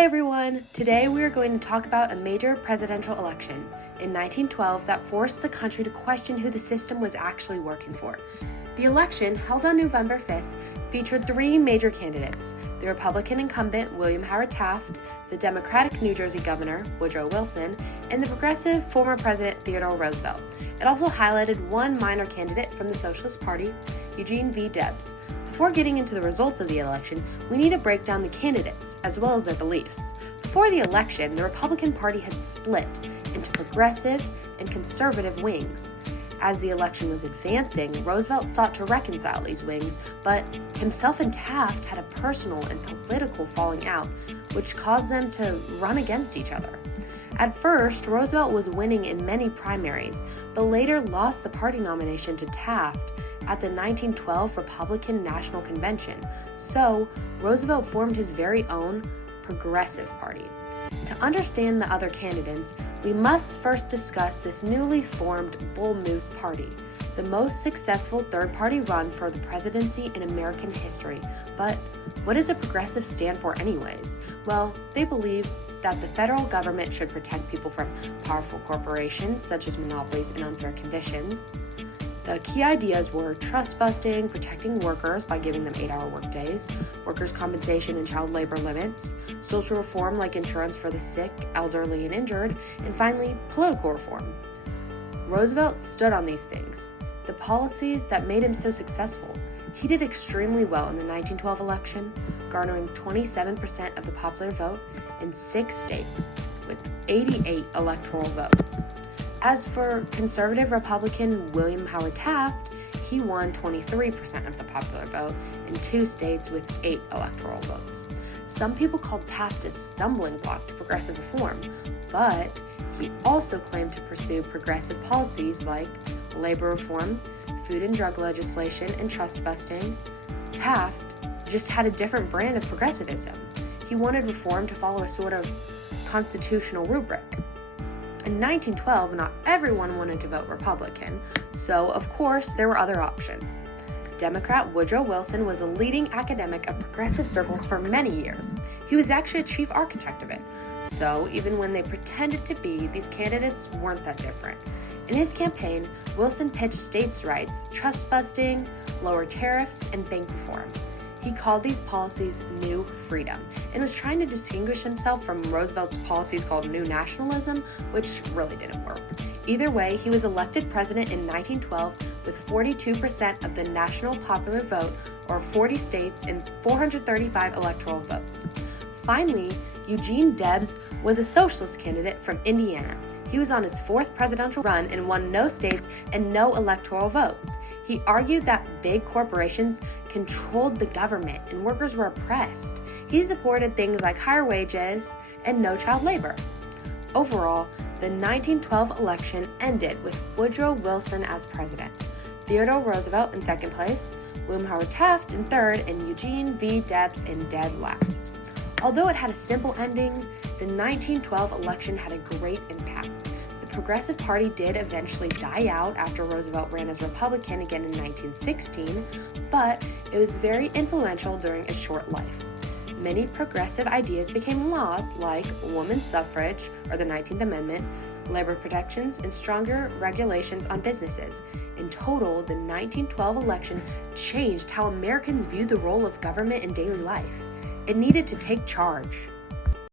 Hi everyone! Today we are going to talk about a major presidential election in 1912 that forced the country to question who the system was actually working for. The election, held on November 5th, featured three major candidates: the Republican incumbent William Howard Taft, the Democratic New Jersey governor Woodrow Wilson, and the progressive former President Theodore Roosevelt. It also highlighted one minor candidate from the Socialist Party, Eugene V. Debs. Before getting into the results of the election, we need to break down the candidates as well as their beliefs. Before the election, the Republican Party had split into progressive and conservative wings. As the election was advancing, Roosevelt sought to reconcile these wings, but himself and Taft had a personal and political falling out, which caused them to run against each other. At first, Roosevelt was winning in many primaries, but later lost the party nomination to Taft at the 1912 Republican National Convention, so Roosevelt formed his very own Progressive Party. To understand the other candidates, we must first discuss this newly formed Bull Moose Party, the most successful third-party run for the presidency in American history. But what does a progressive stand for anyways? Well, they believe that the federal government should protect people from powerful corporations such as monopolies and unfair conditions. The key ideas were trust busting, protecting workers by giving them 8-hour workdays, workers' compensation and child labor limits, social reform like insurance for the sick, elderly, and injured, and finally, political reform. Roosevelt stood on these things, the policies that made him so successful. He did extremely well in the 1912 election, garnering 27% of the popular vote in 6 states, with 88 electoral votes. As for conservative Republican William Howard Taft, he won 23% of the popular vote in 2 states with 8 electoral votes. Some people called Taft a stumbling block to progressive reform, but he also claimed to pursue progressive policies like labor reform, food and drug legislation, and trust busting. Taft just had a different brand of progressivism. He wanted reform to follow a sort of constitutional rubric. In 1912, not everyone wanted to vote Republican, so of course there were other options. Democrat Woodrow Wilson was a leading academic of progressive circles for many years. He was actually a chief architect of it, so even when they pretended to be, these candidates weren't that different. In his campaign, Wilson pitched states' rights, trust busting, lower tariffs, and bank reform. He called these policies New Freedom and was trying to distinguish himself from Roosevelt's policies called New Nationalism, which really didn't work. Either way, he was elected president in 1912 with 42% of the national popular vote, or 40 states and 435 electoral votes. Finally, Eugene Debs was a socialist candidate from Indiana. He was on his 4th presidential run and won no states and no electoral votes. He argued that big corporations controlled the government and workers were oppressed. He supported things like higher wages and no child labor. Overall, the 1912 election ended with Woodrow Wilson as president, Theodore Roosevelt in 2nd place, William Howard Taft in 3rd, and Eugene V. Debs in dead last. Although it had a simple ending, the 1912 election had a great impact. The Progressive Party did eventually die out after Roosevelt ran as Republican again in 1916, but it was very influential during its short life. Many progressive ideas became laws like women's suffrage, or the 19th Amendment, labor protections, and stronger regulations on businesses. In total, the 1912 election changed how Americans viewed the role of government in daily life. It needed to take charge.